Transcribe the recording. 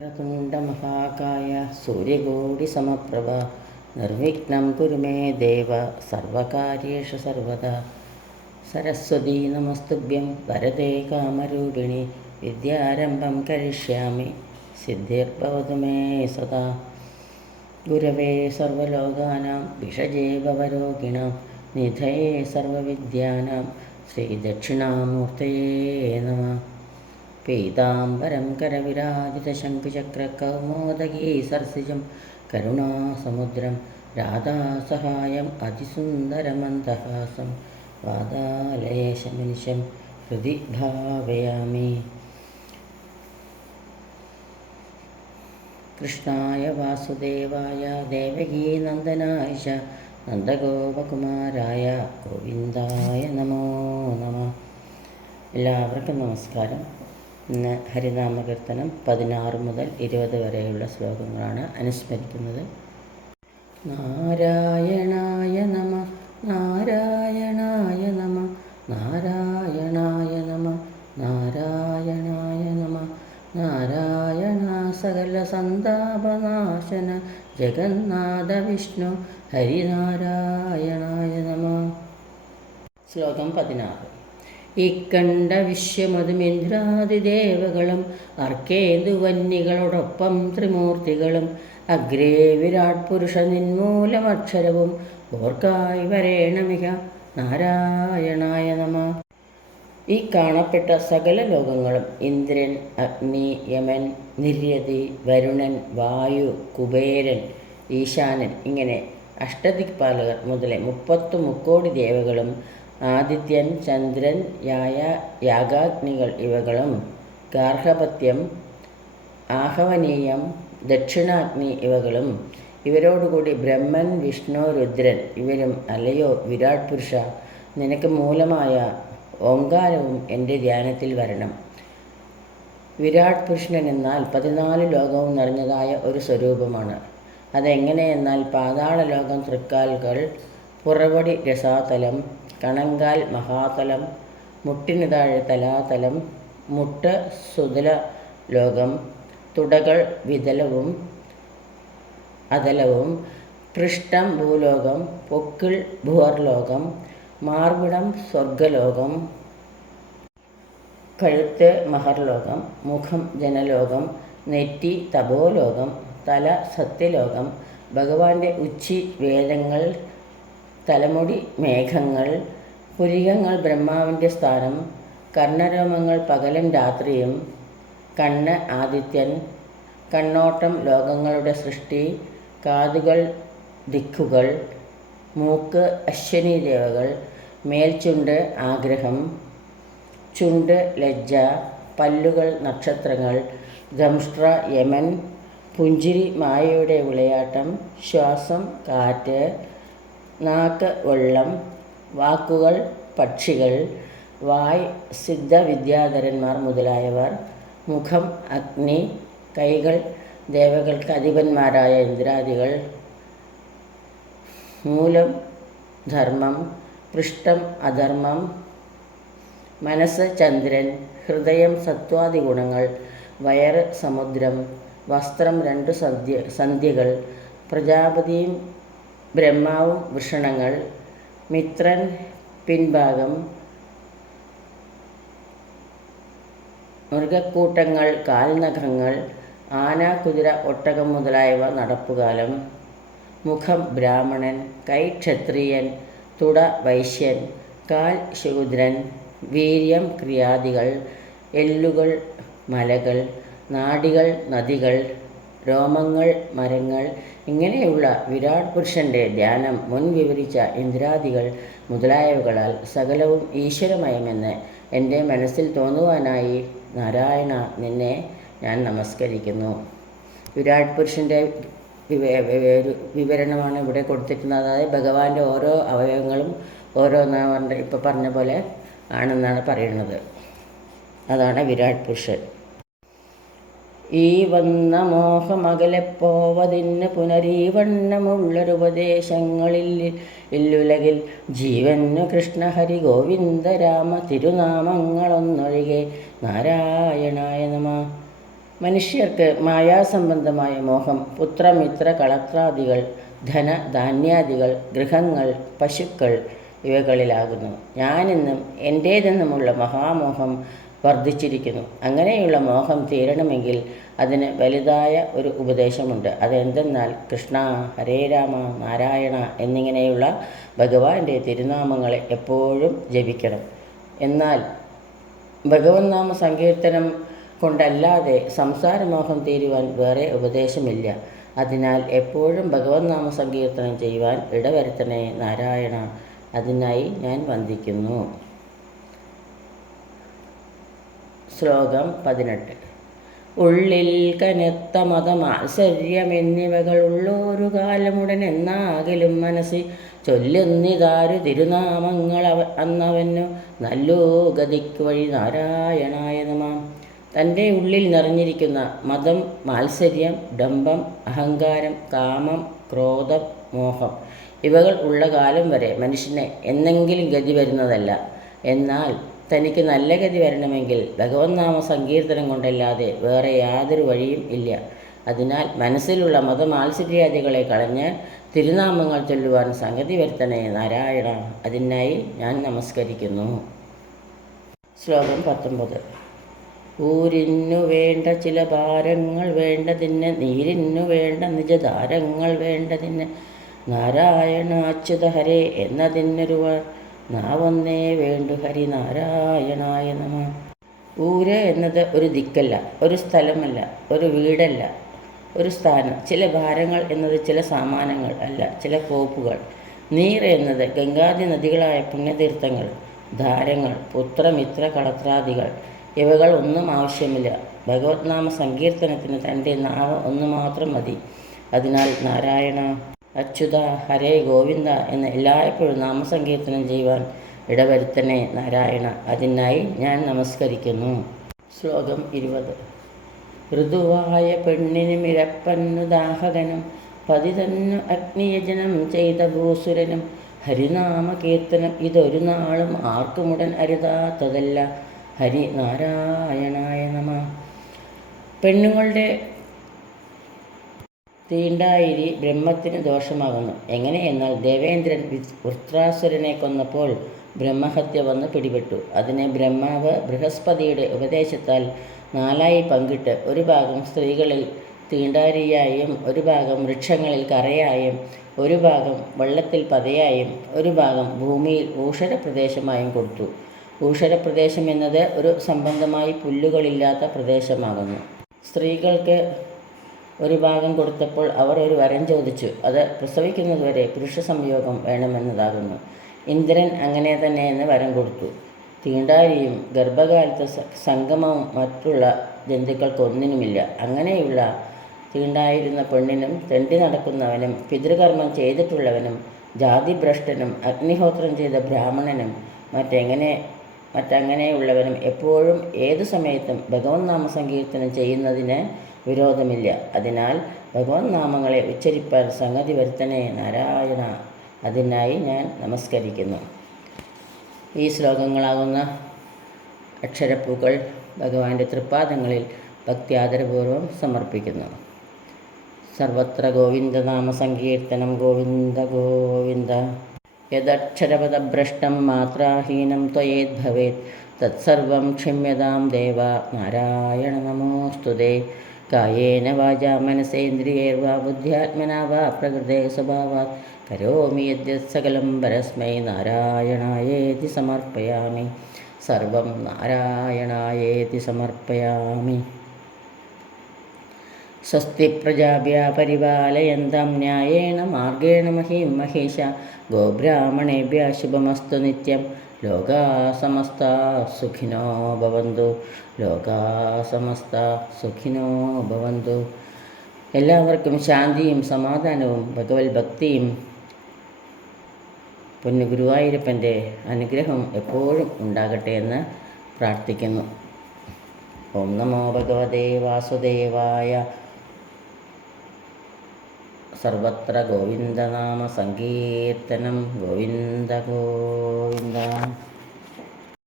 വക്രതുണ്ടമഹാകായ സൂര്യകോടിസമപ്രഭ നിർവിഘ്നം കുരു മേ ദേവ സർവകാര്യേഷു സർവദാ. സരസ്വതീ നമസ്തുഭ്യം വരദേ കാമരൂപിണി വിദ്യാരംഭം കരിഷ്യാമി സിദ്ധിർഭവതു മേ സദാ. ഗുരവേ സർവലോകാനാം വിഷജേ ഭവരോഗിണാം നിധയേ സർവവിദ്യാനാം ശ്രീദക്ഷിണാമൂർത്തയേ നമഃ. പീതാംബരം കരവിരാജിതശംഖുചക്രകൗമോദഗീ സർസിജം കരുണാസമുദ്രം രാധാസഹായം അതിസുന്ദരമന്ദഹാസം വാതാലയേശമനിശം ഹൃദി ഭാവയാമി. കൃഷ്ണായ വാസുദേവായ ദേവകീനന്ദനായ ച നന്ദഗോപകുമാരായ ഗോവിന്ദായ നമോ നമഃ. എല്ലാവർക്കും നമസ്കാരം. ഇന്ന് ഹരിനാമകീർത്തനം 16 മുതൽ 20 വരെയുള്ള ശ്ലോകങ്ങളാണ് അനുസ്മരിക്കുന്നത്. നാരായണായ നമ നാരായണായ നമ നാരായണായ നമ നാരായണായ നമ നാരായണ സകല സന്താപനാശന ജഗന്നാഥ വിഷ്ണു ഹരിനാരായണായ നമ. ശ്ലോകം 16. ഇക്കണ്ട വിശ്വമതുമിന്ദ്രാദിദേവകളും അർക്കേന്ദുവന്നികളോടൊപ്പം ത്രിമൂർത്തികളും അഗ്രേ വിരാട് പുരുഷ നിന്മൂലമക്ഷരവും ഓർക്കായി വരേണമിക നാരായണായ നമ. ഈ കാണപ്പെട്ട സകല ലോകങ്ങളും ഇന്ദ്രൻ, അഗ്നി, യമൻ, നിര്യതി, വരുണൻ, വായു, കുബേരൻ, ഈശാനൻ ഇങ്ങനെ അഷ്ടദിക്പാലകർ മുതലേ 30 മുക്കോടി ദേവകളും ആദിത്യൻ, ചന്ദ്രൻ, യാഗാഗ്നികൾ ഇവകളും ഗാർഹപത്യം, ആഹവനീയം, ദക്ഷിണാഗ്നി ഇവകളും ഇവരോടുകൂടി ബ്രഹ്മൻ, വിഷ്ണു, രുദ്രൻ ഇവരും അല്ലയോ വിരാട് പുരുഷ, നിനക്ക് മൂലമായ ഓങ്കാരവും എൻ്റെ ധ്യാനത്തിൽ വരണം. വിരാട് പുരുഷൻ എന്നാൽ 14 ലോകവും നിറഞ്ഞതായ ഒരു സ്വരൂപമാണ്. അതെങ്ങനെയെന്നാൽ പാതാള ലോകം തൃക്കാൽകൾ, പുറവടി രസാതലം, കണങ്കാൽ മഹാതലം, മുട്ടിനു താഴെ തലാതലം, മുട്ട് സുതല ലോകം, തുടകൾ വിതലവും അതലവും, പൃഷ്ഠം ഭൂലോകം, പൊക്കിൾ ഭുവർലോകം, മാർവിടം സ്വർഗലോകം, കഴുത്ത് മഹർലോകം, മുഖം ജനലോകം, നെറ്റി തപോലോകം, തല സത്യലോകം, ഭഗവാന്റെ ഉച്ചി വേദങ്ങൾ, തലമുടി മേഘങ്ങൾ, പുരികങ്ങൾ ബ്രഹ്മാവിൻ്റെ സ്ഥാനം, കർണരോമങ്ങൾ പകലും രാത്രിയും, കണ്ണ് ആദിത്യൻ, കണ്ണോട്ടം ലോകങ്ങളുടെ സൃഷ്ടി, കാതുകൾ ദിക്കുകൾ, മൂക്ക് അശ്വനി ദേവകൾ, മേൽചുണ്ട് ആഗ്രഹം, ചുണ്ട് ലജ്ജ, പല്ലുകൾ നക്ഷത്രങ്ങൾ, ദംഷ്ട്ര യമൻ, പുഞ്ചിരി മായയുടെ വിളയാട്ടം, ശ്വാസം കാറ്റ്, നാക്ക് വെള്ളം, വാക്കുകൾ പക്ഷികൾ, വായ് സിദ്ധവിദ്യാധരന്മാർ മുതലായവർ, മുഖം അഗ്നി, കൈകൾ ദേവകൾക്ക് അധിപന്മാരായ ഇന്ദ്രാദികൾ, മൂലം ധർമ്മം, പൃഷ്ഠം അധർമ്മം, മനസ്സ് ചന്ദ്രൻ, ഹൃദയം സത്വാദി ഗുണങ്ങൾ, വയറ് സമുദ്രം, വസ്ത്രം 2 സന്ധ്യകൾ, പ്രജാപതിയും ബ്രഹ്മാവും വൃഷണങ്ങൾ, മിത്രൻ പിൻഭാഗം, മൃഗക്കൂട്ടങ്ങൾ കാൽനഖങ്ങൾ, ആന കുതിര ഒട്ടകം മുതലായവ നടപ്പുകാലം, മുഖം ബ്രാഹ്മണൻ, കൈ ക്ഷത്രിയൻ, തുട വൈശ്യൻ, കാൽ ശൂദ്രൻ, വീര്യം ക്രിയാദികൾ, എല്ലുകൾ മലകൾ, നാഡികൾ നദികൾ, രോമങ്ങൾ മരങ്ങൾ ഇങ്ങനെയുള്ള വിരാട് പുരുഷൻ്റെ ധ്യാനം മുൻ വിവരിച്ച ഇന്ദ്രാദികൾ മുതലായവകളാൽ സകലവും ഈശ്വരമയമെന്ന് എൻ്റെ മനസ്സിൽ തോന്നുവാനായി നാരായണ നിന്നെ ഞാൻ നമസ്കരിക്കുന്നു. വിരാട് പുരുഷൻ്റെ വിവരണമാണ് ഇവിടെ കൊടുത്തിരിക്കുന്നത്. അതായത് ഭഗവാന്റെ ഓരോ അവയവങ്ങളും ഓരോന്നാണ് ഇപ്പോൾ പറഞ്ഞ പോലെ ആണെന്നാണ് പറയുന്നത്. അതാണ് വിരാട് പുരുഷൻ. ഈ വന്ന മോഹമകലെപ്പോവതിന് പുനരീവണ്ണമുള്ളൊരുപദേശങ്ങളിൽ ഇല്ലുലകിൽ ജീവന്നു കൃഷ്ണ ഹരി ഗോവിന്ദ രാമ തിരുനാമങ്ങളൊന്നൊഴികെ നാരായണായ നമ. മനുഷ്യർക്ക് മായാസംബന്ധമായ മോഹം പുത്രമിത്ര കളത്രാദികൾ, ധന ധാന്യാദികൾ, ഗൃഹങ്ങൾ, പശുക്കൾ ഇവകളിലാകുന്നു. ഞാനെന്നും എൻ്റേതെന്നുമുള്ള മഹാമോഹം വർദ്ധിച്ചിരിക്കുന്നു. അങ്ങനെയുള്ള മോഹം തീരണമെങ്കിൽ അതിന് വലുതായ ഒരു ഉപദേശമുണ്ട്. അതെന്തെന്നാൽ, കൃഷ്ണ, ഹരേ രാമ, നാരായണ എന്നിങ്ങനെയുള്ള ഭഗവാന്റെ തിരുനാമങ്ങളെ എപ്പോഴും ജപിക്കണം. എന്നാൽ ഭഗവത് നാമ സങ്കീർത്തനം കൊണ്ടല്ലാതെ സംസാരമോഹം തീരുവാൻ വേറെ ഉപദേശമില്ല. അതിനാൽ എപ്പോഴും ഭഗവത് നാമ സങ്കീർത്തനം ചെയ്യുവാൻ ഇടവരുത്തണേ നാരായണ. അതിനായി ഞാൻ വന്ദിക്കുന്നു. ശ്ലോകം 18. ഉള്ളിൽ കനത്ത മതമാത്സര്യമെന്നിവകൾ ഉള്ളൊരു കാലമുടനെന്നാകിലും മനസ്സിൽ ചൊല്ലുന്നിതാരു തിരുനാമങ്ങൾ അന്നവനു നല്ലോ ഗതിക്ക് വഴി നാരായണായ നമഃ. തൻ്റെ ഉള്ളിൽ നിറഞ്ഞിരിക്കുന്ന മതം, മാത്സര്യം, ഡംഭം, അഹങ്കാരം, കാമം, ക്രോധം, മോഹം ഇവകൾ ഉള്ള കാലം വരെ മനുഷ്യന് എന്നെങ്കിലും ഗതി വരുന്നതല്ല. എന്നാൽ തനിക്ക് നല്ല ഗതി വരണമെങ്കിൽ ഭഗവത് നാമ സങ്കീർത്തനം കൊണ്ടല്ലാതെ വേറെ യാതൊരു വഴിയും ഇല്ല. അതിനാൽ മനസ്സിലുള്ള മതമാത്സര്യാദികളെ കളഞ്ഞ് തിരുനാമങ്ങൾ ചൊല്ലുവാൻ സംഗതി വരുത്തണേ നാരായണ. അതിനായി ഞാൻ നമസ്കരിക്കുന്നു. ശ്ലോകം 19. ഊരിന്നു വേണ്ട ചില ഭാരങ്ങൾ വേണ്ടതിന്, നീരിന്നു വേണ്ട നിജധാരങ്ങൾ വേണ്ടതിന്, നാരായണ അച്യുത ഹരേ എന്നതിനൊരു നാവൊന്നേ വേണ്ടു ഹരി നാരായണായ നമഃ. ഊര് എന്നത് ഒരു ദിക്കല്ല, ഒരു സ്ഥലമല്ല, ഒരു വീടല്ല, ഒരു സ്ഥാനം. ചില ഭാരങ്ങൾ എന്നത് ചില സാമാനങ്ങൾ അല്ല, ചില കോപ്പുകൾ. നീർ എന്നത് ഗംഗാദി നദികളായ പുണ്യതീർത്ഥങ്ങൾ, ധാരങ്ങൾ, പുത്രമിത്ര കളത്രാദികൾ ഇവകൾ ഒന്നും ആവശ്യമില്ല. ഭഗവത് നാമ സങ്കീർത്തനത്തിന് തൻ്റെ നാമം ഒന്ന് മാത്രം മതി. അതിനാൽ നാരായണ, അച്യുത, ഹരേ, ഗോവിന്ദ എന്ന് എല്ലായ്പ്പോഴും നാമസങ്കീർത്തനം ചെയ്യുവാൻ ഇടവരുത്തണേ നാരായണ. അതിനായി ഞാൻ നമസ്കരിക്കുന്നു. ശ്ലോകം 20. ഋതുവായ പെണ്ണിന് മിരപ്പന്നു ദാഹകനും പതിതന്നു അഗ്നിയജനം ചെയ്ത ഭൂസുരനും ഹരിനാമ കീർത്തനം ഇതൊരു നാളും ആർക്കുമുടൻ അരുതാത്തതല്ല. ഹരി നാരായണായ നമഃ. പെണ്ണുങ്ങളുടെ തീണ്ടായിരി ബ്രഹ്മത്തിന് ദോഷമാകുന്നു. എങ്ങനെയെന്നാൽ ദേവേന്ദ്രൻ വൃത്രാസുരനെ കൊന്നപ്പോൾ ബ്രഹ്മഹത്യ വന്ന് പിടിപെട്ടു. അതിനെ ബ്രഹ്മാവ് ബൃഹസ്പതിയുടെ ഉപദേശത്താൽ 4 പങ്കിട്ട് ഒരു ഭാഗം സ്ത്രീകളിൽ തീണ്ടാരിയായും, ഒരു ഭാഗം വൃക്ഷങ്ങളിൽ കറയായും, ഒരു ഭാഗം വെള്ളത്തിൽ പതയായും, ഒരു ഭാഗം ഭൂമിയിൽ ഊഷരപ്രദേശമായും കൊടുത്തു. ഊഷരപ്രദേശം എന്നത് ഒരു സംബന്ധമായി പുല്ലുകളില്ലാത്ത പ്രദേശമാകുന്നു. സ്ത്രീകൾക്ക് ഒരു ഭാഗം കൊടുത്തപ്പോൾ അവർ ഒരു വരം ചോദിച്ചു. അത് പ്രസവിക്കുന്നതുവരെ പുരുഷ സംയോഗം വേണമെന്നതാകുന്നു. ഇന്ദ്രൻ അങ്ങനെ തന്നെയെന്ന് വരം കൊടുത്തു. തീണ്ടാരിയും ഗർഭകാലത്ത് സംഗമവും മറ്റുള്ള ജന്തുക്കൾക്കൊന്നിനുമില്ല. അങ്ങനെയുള്ള തീണ്ടായിരുന്ന പെണ്ണിനും, തെണ്ടി നടക്കുന്നവനും, പിതൃകർമ്മം ചെയ്തിട്ടുള്ളവനും, ജാതിഭ്രഷ്ടനും, അഗ്നിഹോത്രം ചെയ്ത ബ്രാഹ്മണനും മറ്റങ്ങനെയുള്ളവനും എപ്പോഴും ഏതു സമയത്തും ഭഗവത് നാമ സങ്കീർത്തനം ചെയ്യുന്നതിന് വിരോധമില്ല. അതിനാൽ ഭഗവത് നാമങ്ങളെ ഉച്ചരിപ്പാൻ സംഗതി വരുത്തണേ നാരായണ. അതിനായി ഞാൻ നമസ്കരിക്കുന്നു. ഈ ശ്ലോകങ്ങളാകുന്ന അക്ഷരപ്പൂക്കൾ ഭഗവാന്റെ തൃപ്പാദങ്ങളിൽ ഭക്ത്യാദരപൂർവ്വം സമർപ്പിക്കുന്നു. സർവത്ര ഗോവിന്ദനാമ സങ്കീർത്തനം. ഗോവിന്ദ ഗോവിന്ദ. യദക്ഷരപദഭ്രഷ്ടം മാത്രാഹീനം ത്വയേദ്ഭവേത് തത്സർവം ക്ഷമ്യതാം ദേവ നാരായണ നമോസ്തുതേ. കായേന വാചാ മനസേന്ദ്രിയൈർവാ ബുദ്ധ്യാത്മനാ വാ പ്രകൃതേ സ്വഭാവാത് കരോമി യദ്യത് സകലം പരസ്മൈ നാരായണായേതി സമർപ്പയാമി. സർവം നാരായണായേതി സമർപ്പയാമി. സ്വസ്തി പ്രജാഭ്യഃ പരിപാലയന്താം ന്യായേന മാർഗേണ മഹീം മഹേശാഃ. ഗോബ്രാഹ്മണേഭ്യഃ ശുഭമസ്തു നിത്യം. ലോകാഃ സമസ്താഃ സുഖിനോ ഭവന്തു. ലോകാഃ സമസ്താഃ സുഖിനോ ഭവന്തു. എല്ലാവർക്കും ശാന്തിയും സമാധാനവും ഭഗവത് ഭക്തിയും പൊന്നു ഗുരുവായൂരപ്പൻ്റെ അനുഗ്രഹം എപ്പോഴും ഉണ്ടാകട്ടെ എന്ന് പ്രാർത്ഥിക്കുന്നു. ഓം നമോ ഭഗവതേ വാസുദേവായ. സർവത്ര ഗോവിന്ദനാമ സങ്കീർത്തനം. ഗോവിന്ദ ഗോവിന്ദ.